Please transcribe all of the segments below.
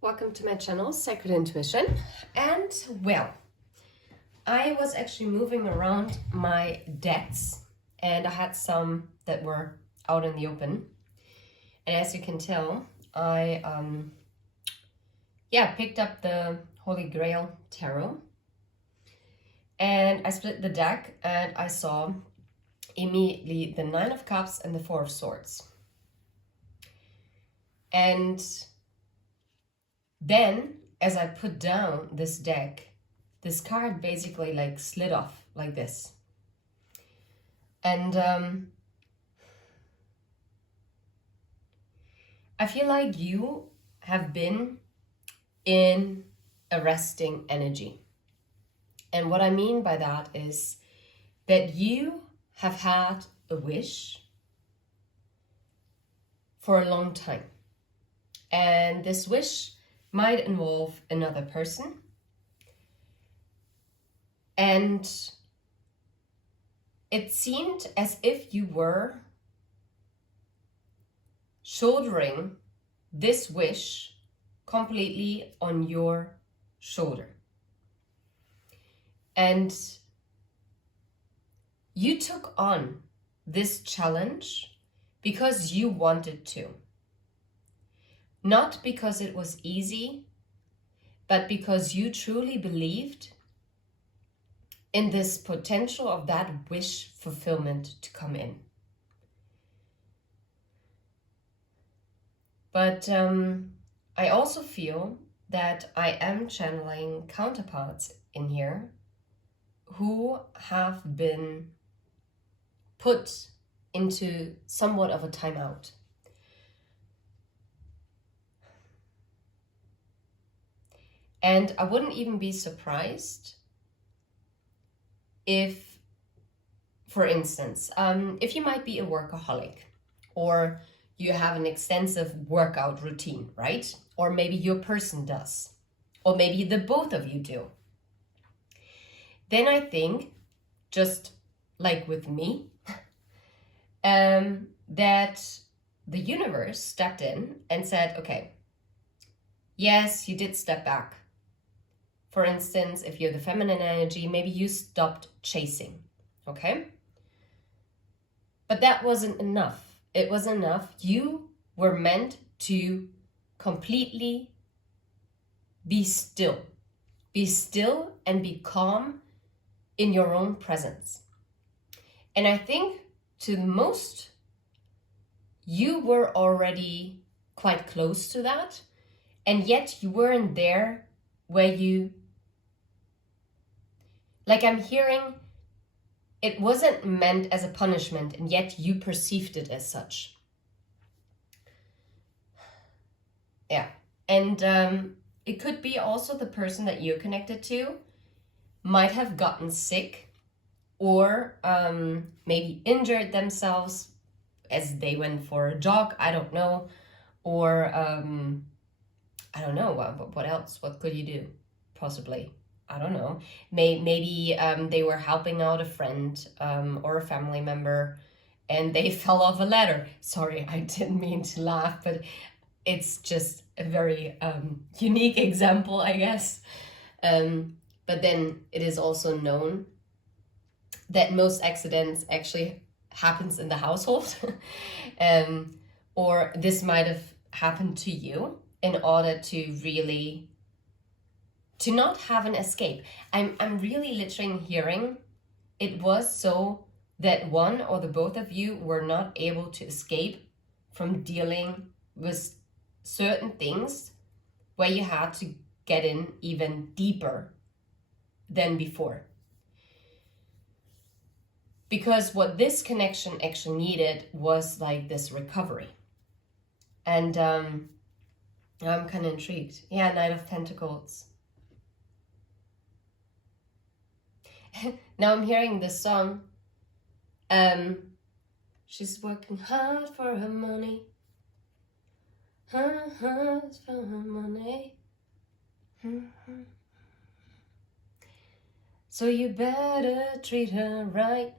Welcome to my channel, Sacred Intuition. And well, I was actually moving around my decks and I had some that were out in the open. And as you can tell, I picked up the Holy Grail Tarot and I split the deck and I saw immediately the Nine of Cups and the Four of Swords. And then, as I put down this deck, this card basically like slid off like this. And I feel like you have been in a resting energy. And what I mean by that is that you have had a wish for a long time. And this wish might involve another person. And it seemed as if you were shouldering this wish completely on your shoulder. And you took on this challenge because you wanted to. Not because it was easy, but because you truly believed in this potential of that wish fulfillment to come in. But I also feel that I am channeling counterparts in here who have been put into somewhat of a timeout. And I wouldn't even be surprised if, for instance, if you might be a workaholic or you have an extensive workout routine, right? Or maybe your person does, or maybe the both of you do. Then I think, just like with me, that the universe stepped in and said, okay, yes, you did step back. For instance, if you're the feminine energy, maybe you stopped chasing, okay? But that wasn't enough. It wasn't enough. You were meant to completely be still. Be still and be calm in your own presence. And I think to most, you were already quite close to that, and yet you weren't there where you, like I'm hearing, it wasn't meant as a punishment, and yet you perceived it as such. Yeah, and it could be also the person that you're connected to might have gotten sick or maybe injured themselves as they went for a jog, I don't know, or I don't know, what else? What could you do? Possibly, I don't know. Maybe they were helping out a friend or a family member and they fell off a ladder. Sorry, I didn't mean to laugh, but it's just a very unique example, I guess. But then it is also known that most accidents actually happens in the household. Or this might have happened to you in order to really, to not have an escape. I'm really literally hearing it was so that one or the both of you were not able to escape from dealing with certain things where you had to get in even deeper than before. Because what this connection actually needed was like this recovery. And I'm kind of intrigued. Yeah, Knight of Pentacles. Now I'm hearing this song. She's working hard for her money. Hard for her money. So you better treat her right.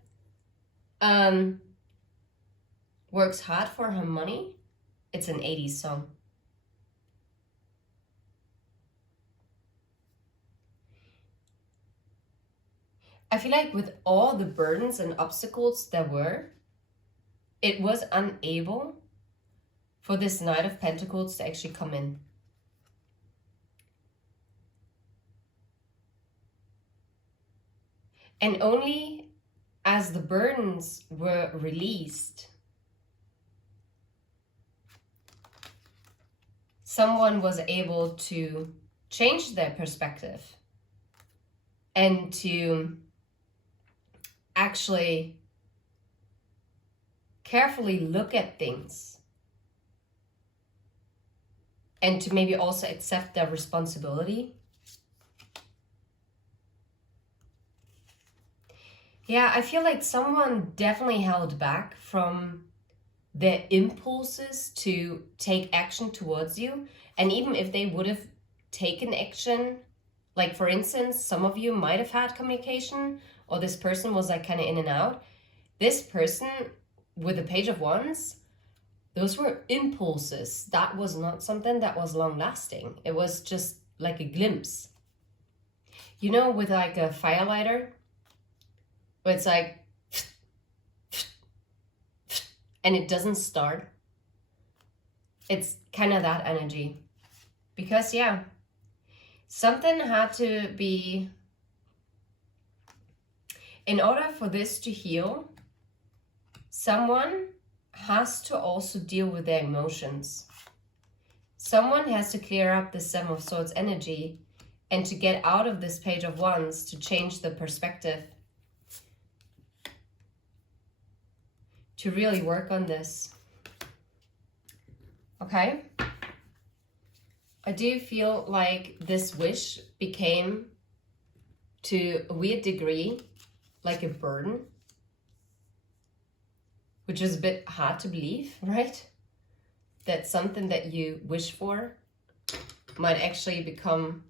Works hard for her money. It's an 80s song. I feel like with all the burdens and obstacles there were, it was unable for this Knight of Pentacles to actually come in. And only as the burdens were released, someone was able to change their perspective and to actually carefully look at things and to maybe also accept their responsibility. Yeah, I feel like someone definitely held back from their impulses to take action towards you. And even if they would have taken action, like for instance, some of you might have had communication, or this person was like kind of in and out. This person with the Page of Wands, those were impulses. That was not something that was long lasting. It was just like a glimpse. You know, with like a firelighter, where it's like, and it doesn't start. It's kind of that energy. Because yeah, something had to be, in order for this to heal, someone has to also deal with their emotions. Someone has to clear up the Seven of Swords energy and to get out of this Page of Wands to change the perspective. To really work on this. Okay? I do feel like this wish became, to a weird degree, like a burden. Which is a bit hard to believe, right? That something that you wish for might actually become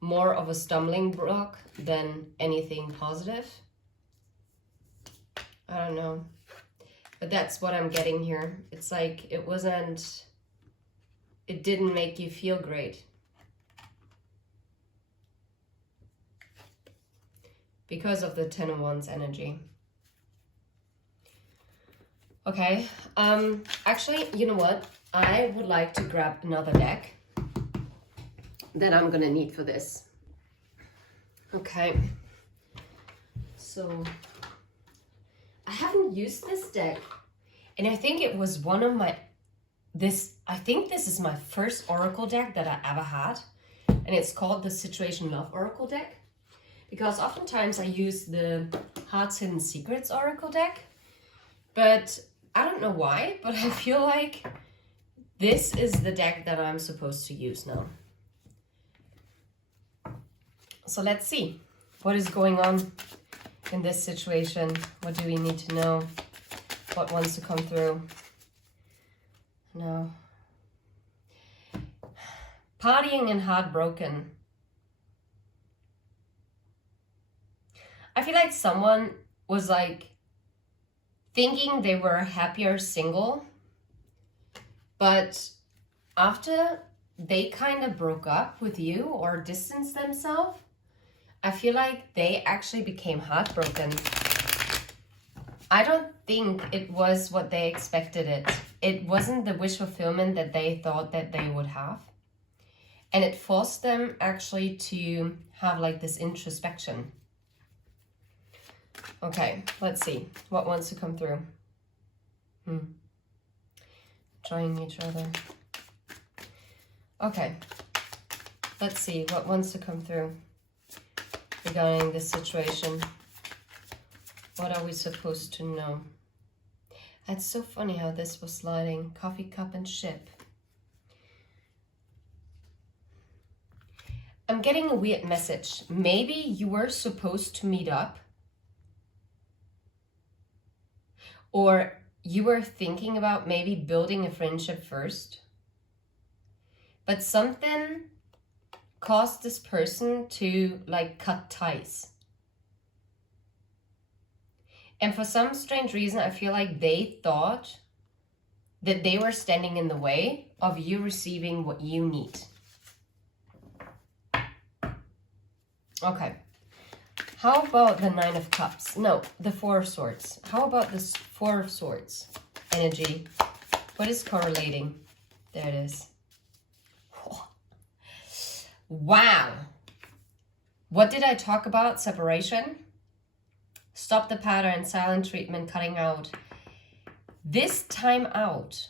more of a stumbling block than anything positive. I don't know. But that's what I'm getting here. It's like it didn't make you feel great. Because of the Ten of Wands energy. Okay, actually, you know what? I would like to grab another deck that I'm gonna need for this. Okay, so I haven't used this deck, and I think it was one of my, I think this is my first Oracle deck that I ever had, and it's called the Situation Love Oracle deck, because oftentimes I use the Hearts Hidden Secrets Oracle deck, but I don't know why, but I feel like this is the deck that I'm supposed to use now. So let's see what is going on in this situation. What do we need to know? What wants to come through? No. Partying and heartbroken. I feel like someone was like thinking they were happier single, but after they kind of broke up with you or distanced themselves, I feel like they actually became heartbroken. I don't think it was what they expected it. It wasn't the wish fulfillment that they thought that they would have. And it forced them actually to have like this introspection. Okay, let's see. What wants to come through? Join each other. Okay. Let's see what wants to come through regarding this situation. What are we supposed to know? It's so funny how this was sliding. Coffee cup and ship. I'm getting a weird message. Maybe you were supposed to meet up. Or you were thinking about maybe building a friendship first. But something caused this person to like cut ties. And for some strange reason, I feel like they thought that they were standing in the way of you receiving what you need. Okay, How about the Nine of Cups? No, the Four of Swords. How about this Four of Swords energy? What is correlating? There it is. Wow. What did I talk about? Separation. Stop the pattern, silent treatment, cutting out. This time out.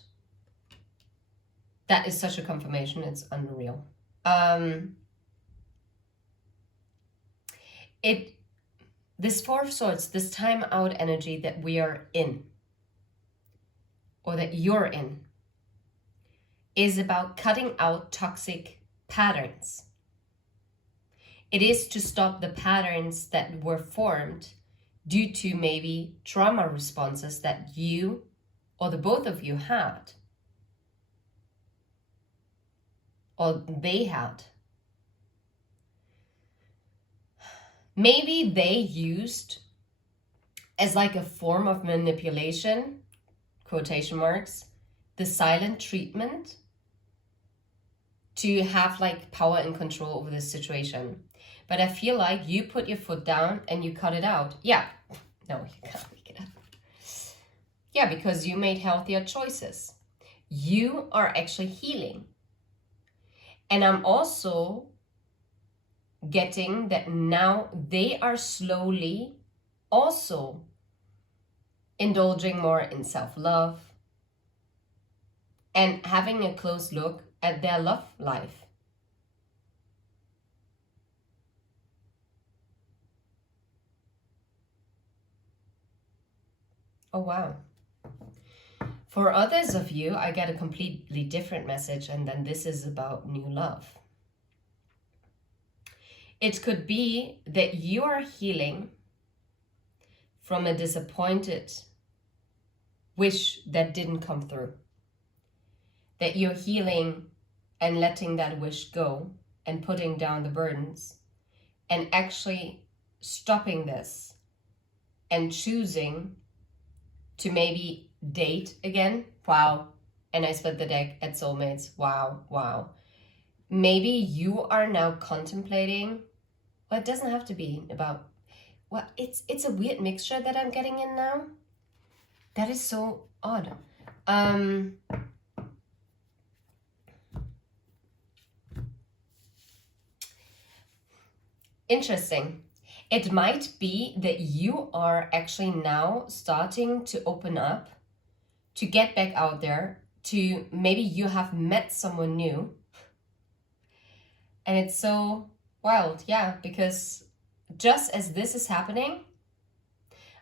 That is such a confirmation. It's unreal. This Four of Swords, this time out energy that we are in, or that you're in, is about cutting out toxic patterns. It is to stop the patterns that were formed due to maybe trauma responses that you or the both of you had, or they had. Maybe they used as like a form of manipulation, quotation marks, the silent treatment to have like power and control over this situation. But I feel like you put your foot down and you cut it out. Yeah. No, you can't make it up. Yeah, because you made healthier choices. You are actually healing. And I'm also getting that now they are slowly also indulging more in self-love and having a close look at their love life. Oh, wow. For others of you, I get a completely different message, and then this is about new love. It could be that you are healing from a disappointed wish that didn't come through. That you're healing and letting that wish go and putting down the burdens and actually stopping this and choosing to maybe date again. Wow. And I split the deck at soulmates. Wow. Wow. Maybe you are now contemplating, well, it doesn't have to be about, well, it's a weird mixture that I'm getting in now. That is so odd. Interesting. It might be that you are actually now starting to open up, to get back out there, to maybe you have met someone new. And it's so wild, yeah, because just as this is happening,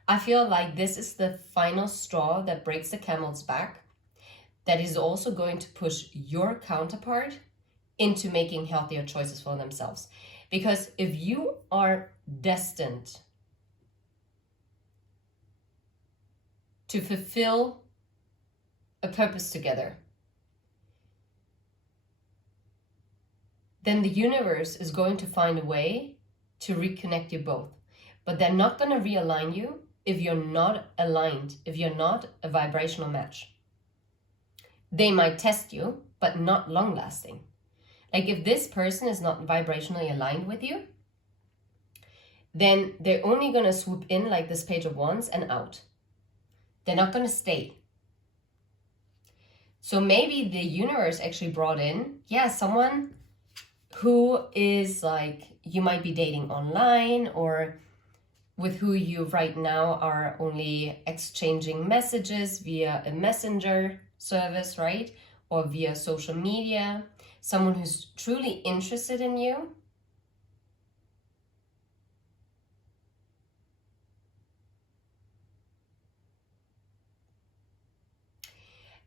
I feel like this is the final straw that breaks the camel's back, that is also going to push your counterpart into making healthier choices for themselves. Because if you are destined to fulfill a purpose together, then the universe is going to find a way to reconnect you both. But they're not going to realign you if you're not aligned, if you're not a vibrational match. They might test you, but not long lasting. Like if this person is not vibrationally aligned with you, then they're only going to swoop in like this Page of Wands and out. They're not going to stay. So maybe the universe actually brought in, someone who is like, you might be dating online, or with who you right now are only exchanging messages via a messenger service, right? Or via social media. Someone who's truly interested in you.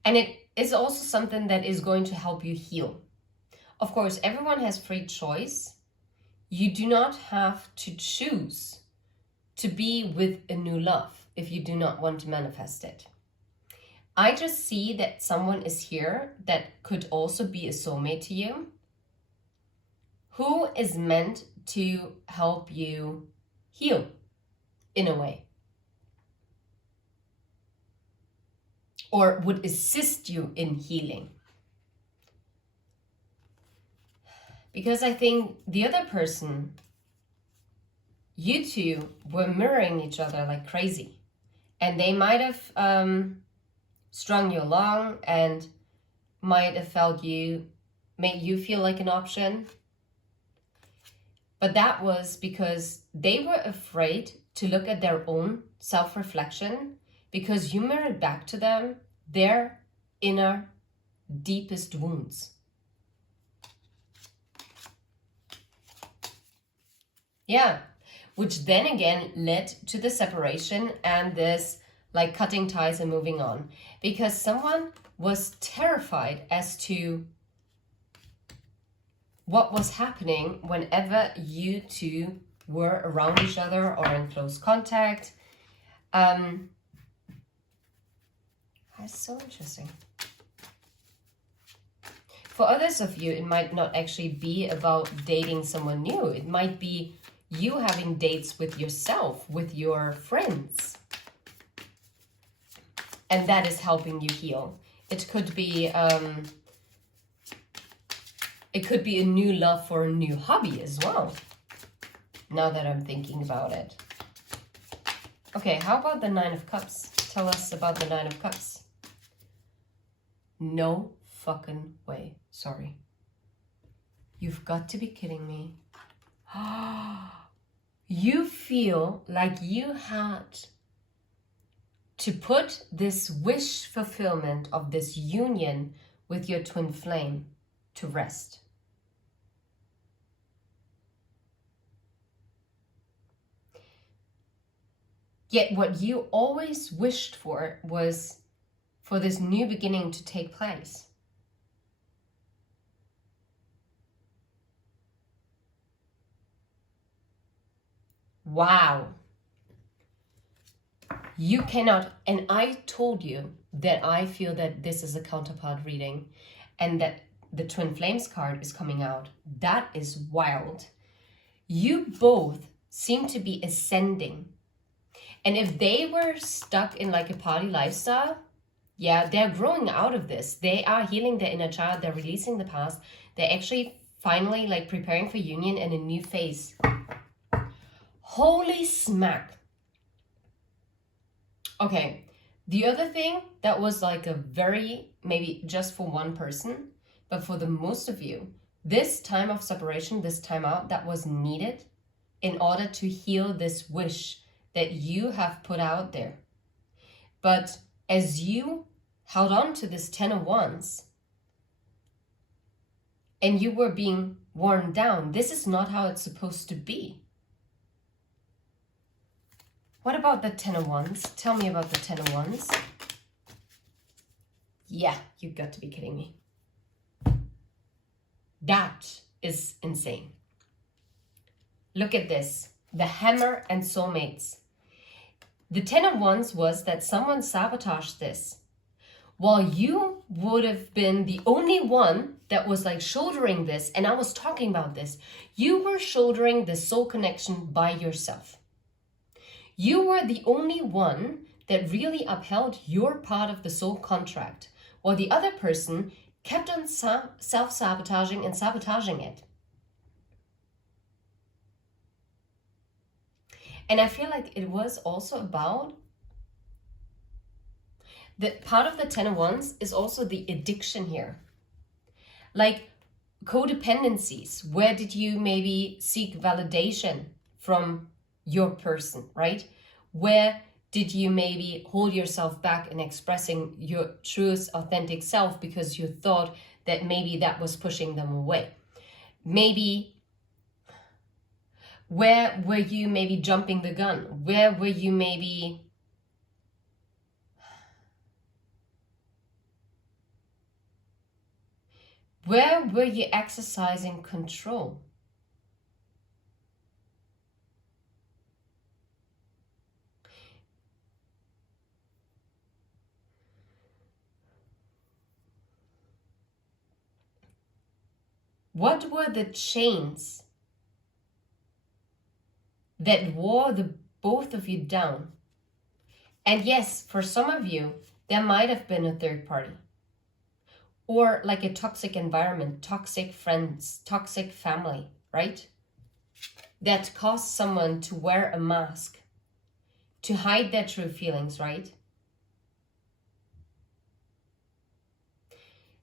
And it is also something that is going to help you heal. Of course, everyone has free choice. You do not have to choose to be with a new love if you do not want to manifest it. I just see that someone is here that could also be a soulmate to you, who is meant to help you heal in a way, or would assist you in healing. Because I think the other person you two were mirroring each other like crazy. And they might have strung you along and might have made you feel like an option. But that was because they were afraid to look at their own self-reflection, because you mirrored back to them their inner deepest wounds. Yeah, which then again led to the separation and this like cutting ties and moving on, because someone was terrified as to what was happening whenever you two were around each other or in close contact. That's so interesting. For others of you, it might not actually be about dating someone new. It might be you having dates with yourself, with your friends. And that is helping you heal. It could be a new love for a new hobby as well, now that I'm thinking about it. Okay, how about the Nine of Cups? Tell us about the Nine of Cups. No fucking way. Sorry. You've got to be kidding me. You feel like you had to put this wish fulfillment of this union with your twin flame to rest. Yet what you always wished for was for this new beginning to take place. Wow. You cannot, and I told you that I feel that this is a counterpart reading and that the Twin Flames card is coming out. That is wild. You both seem to be ascending. And if they were stuck in like a party lifestyle, yeah, they're growing out of this. They are healing their inner child. They're releasing the past. They're actually finally like preparing for union and a new phase. Holy smack. Okay, the other thing that was like a very, maybe just for one person, but for the most of you, this time of separation, this time out, that was needed in order to heal this wish that you have put out there. But as you held on to this 10 of Wands and you were being worn down, this is not how it's supposed to be. What about the 10 of Wands? Tell me about the 10 of Wands. Yeah, you've got to be kidding me. That is insane. Look at this. The Hammer and Soulmates. The 10 of Wands was that someone sabotaged this. While you would have been the only one that was like shouldering this, and I was talking about this, you were shouldering the soul connection by yourself. You were the only one that really upheld your part of the soul contract, while the other person kept on self-sabotaging and sabotaging it. And I feel like it was also about that part of the 10 of Wands is also the addiction here. Like codependencies. Where did you maybe seek validation from your person, right? Where did you maybe hold yourself back in expressing your truest, authentic self because you thought that maybe that was pushing them away? Maybe, where were you maybe jumping the gun? Where were you maybe exercising control? What were the chains that wore the both of you down? And yes, for some of you, there might have been a third party. Or like a toxic environment, toxic friends, toxic family, right? that caused someone to wear a mask, to hide their true feelings, right?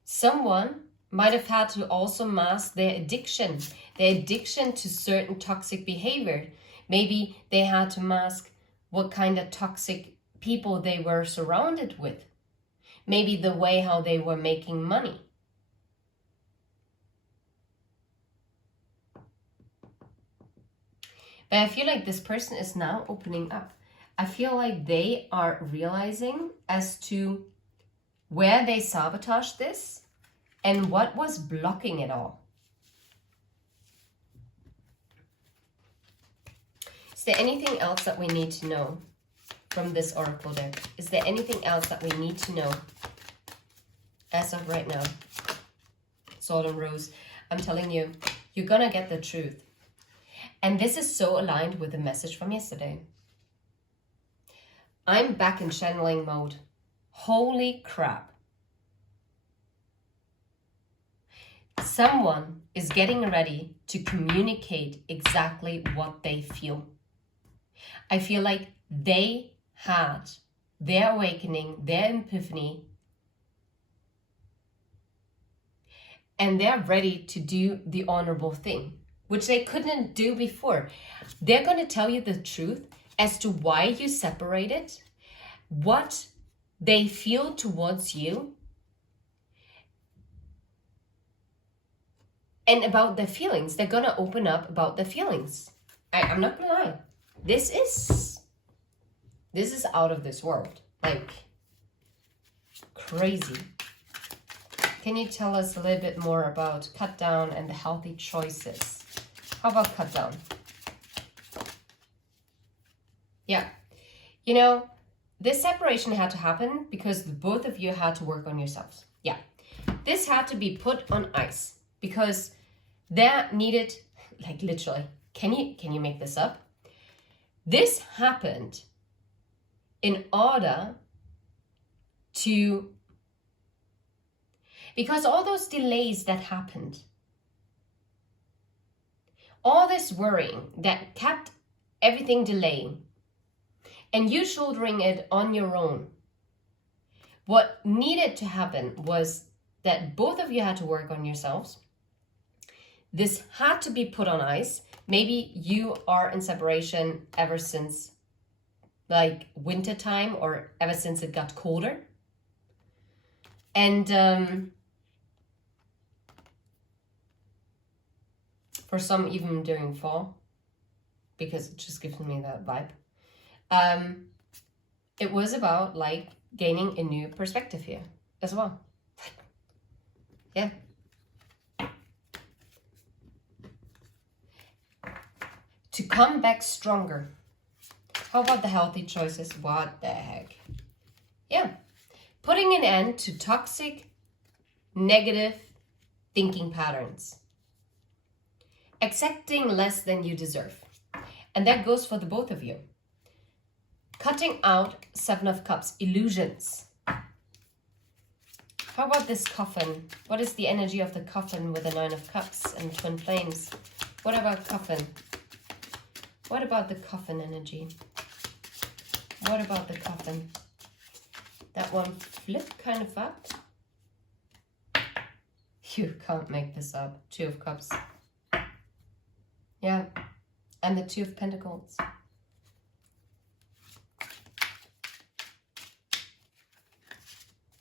Someone might have had to also mask their addiction to certain toxic behavior. Maybe they had to mask what kind of toxic people they were surrounded with. Maybe the way how they were making money. But I feel like this person is now opening up. I feel like they are realizing as to where they sabotaged this and what was blocking it all. Is there anything else that we need to know from this oracle deck? Is there anything else that we need to know as of right now? Sword and Rose, I'm telling you, you're gonna get the truth. And this is so aligned with the message from yesterday. I'm back in channeling mode. Holy crap. Someone is getting ready to communicate exactly what they feel. I feel like they had their awakening, their epiphany, and they're ready to do the honorable thing, which they couldn't do before. They're going to tell you the truth as to why you separated, what they feel towards you, and about their feelings. They're going to open up about their feelings. I'm not going to lie. This is out of this world. Like, crazy. Can you tell us a little bit more about cut down and the healthy choices? How about cut down? Yeah. You know, this separation had to happen because the both of you had to work on yourselves. Yeah. This had to be put on ice because there needed, like literally, can you make this up? This happened in order to, because all those delays that happened, all this worrying that kept everything delaying, and you shouldering it on your own, what needed to happen was that both of you had to work on yourselves. This had to be put on ice. Maybe you are in separation ever since like winter time or ever since it got colder. And for some even during fall, because it just gives me that vibe. It was about like gaining a new perspective here as well. Yeah. To come back stronger. How about the healthy choices? What the heck? Yeah. Putting an end to toxic, negative thinking patterns. Accepting less than you deserve. And that goes for the both of you. Cutting out 7 of Cups, illusions. How about this coffin? What is the energy of the coffin with the 9 of Cups and twin flames? What about coffin? What about the coffin energy? What about the coffin? That one flipped kind of up. You can't make this up. 2 of Cups. Yeah. And the 2 of Pentacles.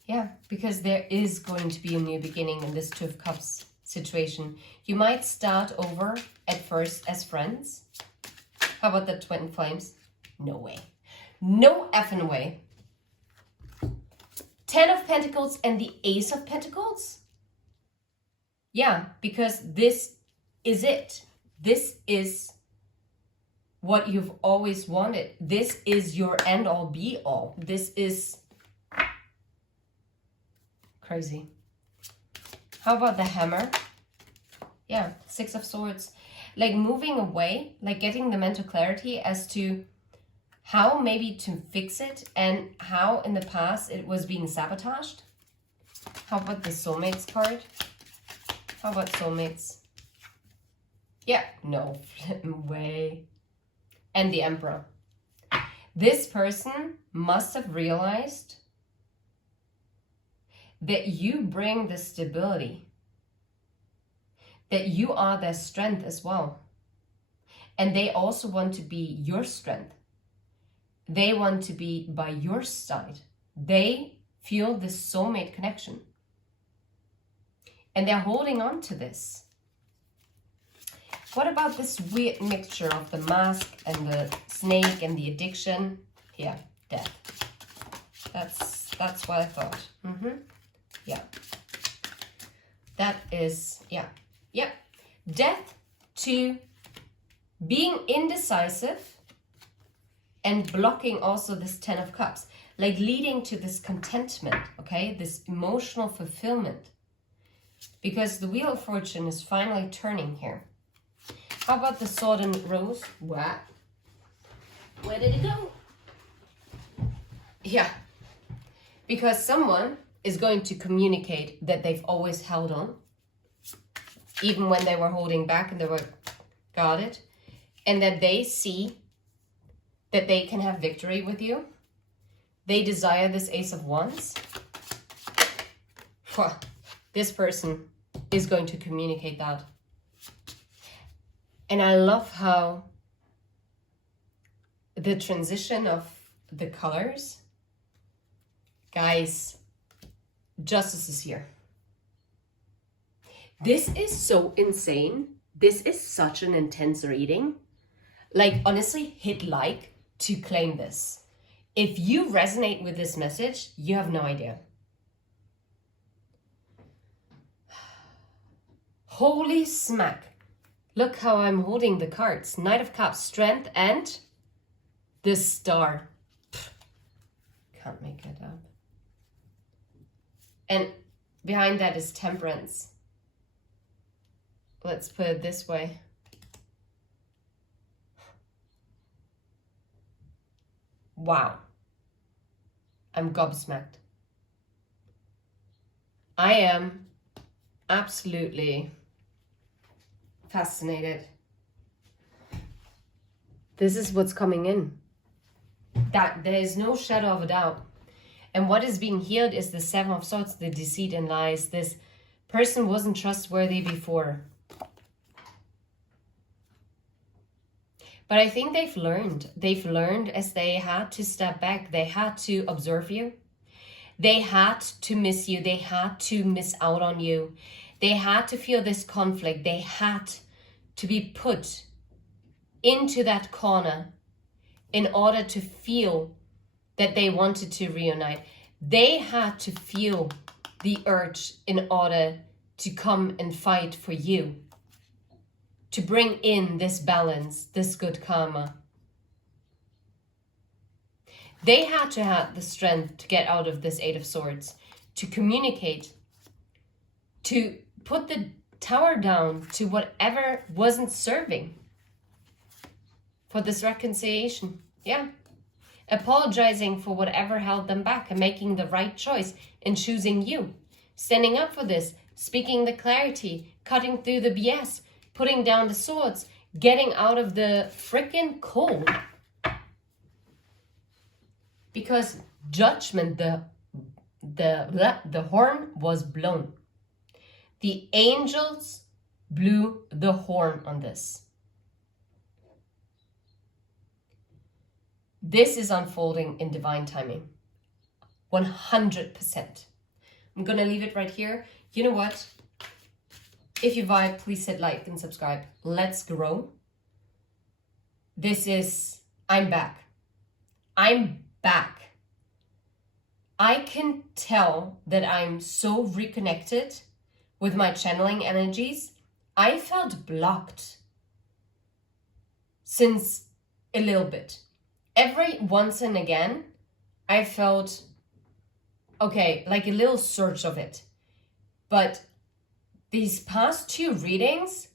Yeah, because there is going to be a new beginning in this 2 of Cups situation. You might start over at first as friends. How about the twin flames? No way. No effing way. 10 of Pentacles and the Ace of Pentacles? Yeah, because this is it. This is what you've always wanted. This is your end all be all. This is crazy. How about the Hammer? Yeah, 6 of Swords. Like moving away, like getting the mental clarity as to how maybe to fix it and how in the past it was being sabotaged. How about the soulmates card? How about soulmates? Yeah, no flipping way. And the Emperor. This person must have realized that you bring the stability, that you are their strength as well. And they also want to be your strength. They want to be by your side. They feel this soulmate connection. And they're holding on to this. What about this weird mixture of the mask and the snake and the addiction? Yeah, death. That's what I thought. Yeah. That is, yeah. Death to being indecisive and blocking also this 10 of Cups. Like leading to this contentment, okay? This emotional fulfillment. Because the Wheel of Fortune is finally turning here. How about the Sword and Rose? What? Where did it go? Yeah. Because someone is going to communicate that they've always held on. Even when they were holding back and they were guarded. And that they see that they can have victory with you. They desire this Ace of Wands. This person is going to communicate that. And I love how the transition of the colors. Guys, Justice is here. This is so insane. This is such an intense reading. Like, honestly, hit like to claim this. If you resonate with this message, you have no idea. Holy smack. Look how I'm holding the cards. Knight of Cups, Strength, and the Star. Can't make it up. And behind that is Temperance. Let's put it this way. Wow. I'm gobsmacked. I am absolutely fascinated. This is what's coming in. That there is no shadow of a doubt. And what is being healed is the Seven of Swords, the deceit and lies. This person wasn't trustworthy before. But I think they've learned. They've learned as they had to step back. They had to observe you. They had to miss you. They had to miss out on you. They had to feel this conflict. They had to be put into that corner in order to feel that they wanted to reunite. They had to feel the urge in order to come and fight for you. To bring in this balance, this good karma. They had to have the strength to get out of this Eight of Swords, to communicate, to put the tower down to whatever wasn't serving for this reconciliation. Yeah. Apologizing for whatever held them back and making the right choice in choosing you. Standing up for this, speaking the clarity, cutting through the BS, putting down the swords, getting out of the freaking cold. Because judgment, the horn was blown. The angels blew the horn on this. This is unfolding in divine timing. 100%. I'm going to leave it right here. You know what? If you vibe, please hit like and subscribe. Let's grow. This is, I'm back. I'm back. I can tell that I'm so reconnected with my channeling energies. I felt blocked since a little bit. Every once and again, I felt, okay, like a little surge of it. But these past two readings,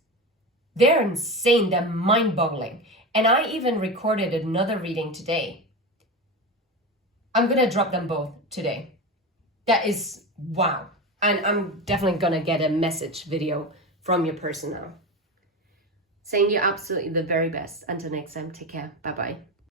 they're insane, they're mind-boggling. And I even recorded another reading today. I'm gonna drop them both today. That is, wow. And I'm definitely gonna get a message video from your person now. Saying you absolutely the very best. Until next time, take care. Bye bye.